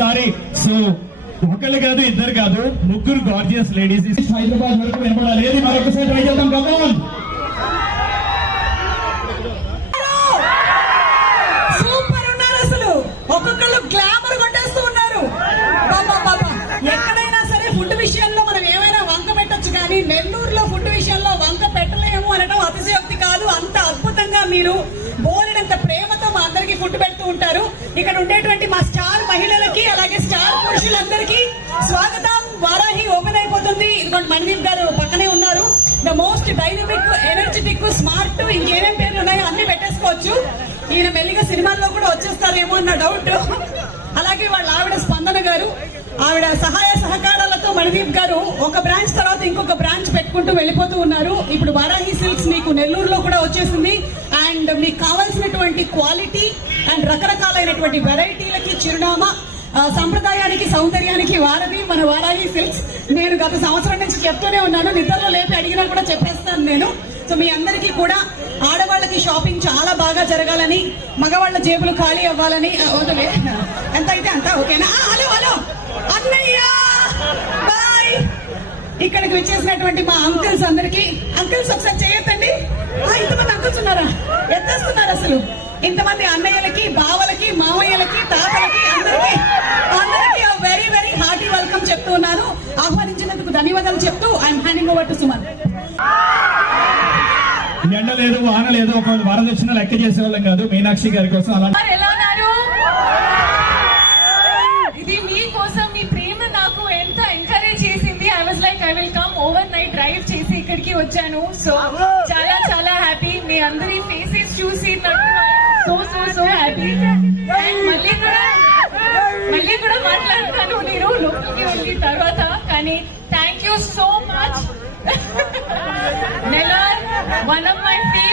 ఒకసారి సో ఒకళ్ళు కాదు ఇద్దరు కాదు ముగ్గురు గార్జియస్ లేడీస్ హైదరాబాద్ వరకు వినపడాలి ఏది మరొకసారి ట్రై చేద్దాం కమాన్ సూపర్ ఉన్నారు అసలు. ఒక్కొక్కళ్ళు గ్లామర్ కొట్టేస్తూ ఉన్నారు. ఎక్కడైనా సరే ఫుడ్ విషయంలో మనం ఏమైనా వంక పెట్టొచ్చు కానీ నెల్లూరులో ఫుడ్ విషయంలో వంక పెట్టలేము అనడం అతిశయోక్తి కాదు. అంత అద్భుతంగా మీరు బోలెడంత మా పెడుతూ ఉంటారు. ఇక్కడ ఉండేటువంటి మా స్టార్ మహిళలకి అలాగే స్టార్ పురుషులందరికీ స్వాగతం. వారాహి ఓపెన్ అయిపోతుంది. ఇదిగోండి మణిదీప్ గారు పక్కనే ఉన్నారు. The most dynamic energetic smart ఇంకేమేం పేర్లు ఉన్నాయో అన్ని పెట్టేసుకోవచ్చు. ఈయన మెల్లిగా సినిమాల్లో కూడా వచ్చేస్తారేమో అన్న డౌట్ అలాగే వాళ్ళ ఆవిడ స్పందన గారు ఆవిడ సహాయ సహకారాలతో మణిదీప్ గారు ఒక బ్రాంచ్ తర్వాత ఇంకొక బ్రాంచ్ పెట్టుకుంటూ వెళ్ళిపోతూ ఉన్నారు. ఇప్పుడు వారాహి సిల్క్స్ మీకు నెల్లూరులో కూడా వచ్చేసింది. అండ్ మీకు కావాల్సినటువంటి క్వాలిటీ అండ్ రకరకాలైనటువంటి వెరైటీలకి చిరునామా సంప్రదాయానికి సౌందర్యానికి వారధి మన వారాహి సిల్క్స్. నేను గత సంవత్సరం నుంచి చెప్తూనే ఉన్నాను. నిద్రలో లేపి అడిగినా కూడా చెప్పేస్తాను నేను. సో మీ అందరికీ కూడా ఆడవాళ్ళకి షాపింగ్ చాలా బాగా జరగాలని మగవాళ్ళ జేబులు ఖాళీ అవ్వాలని వదిలే ఎంత అయితే అంత ఓకేనా? Hello hello. అన్నయ్య! బాయ్! ఇక్కడికి వచ్చేసినటువంటి మా అంకిల్స్ అందరికీ అంకిల్స్ ఒకసారి అసలు ఇంతమంది అన్నయ్యలకి బావలకి మామయ్యలకి తాతలకి అందరికి అందరికి వెరీ వెరీ హార్టీ వెల్కమ్ చెప్తూ ఉన్నాను. ఆహ్వానించినందుకు ధన్యవాదాలు చెప్తూ I'm handing over to Suman ఎండ లేదు వాన లేదు ఒక వరదక్షిణ లెక్క చేసేవాళ్ళం కాదు. మీనాక్షి గారి కోసం అలా మరి ఎలా ఉన్నారు? ఇది మీకోసం మీ ప్రేమ నాకు ఎంత ఎంకరేజ్ చేసింది. I was like I will come over night drive చేసి ఇక్కడికి వచ్చాను. సో చాలా మీ అందరి ఫేసెస్ చూసి so so so happy and మళ్ళీ కూడా మళ్ళీ కూడా మాట్లాడతాను నేను లోపలికి వెళ్ళిన తర్వాత. కానీ థ్యాంక్ యూ సో మచ్ నెల వన్ ఆఫ్ మై ఫేవరెట్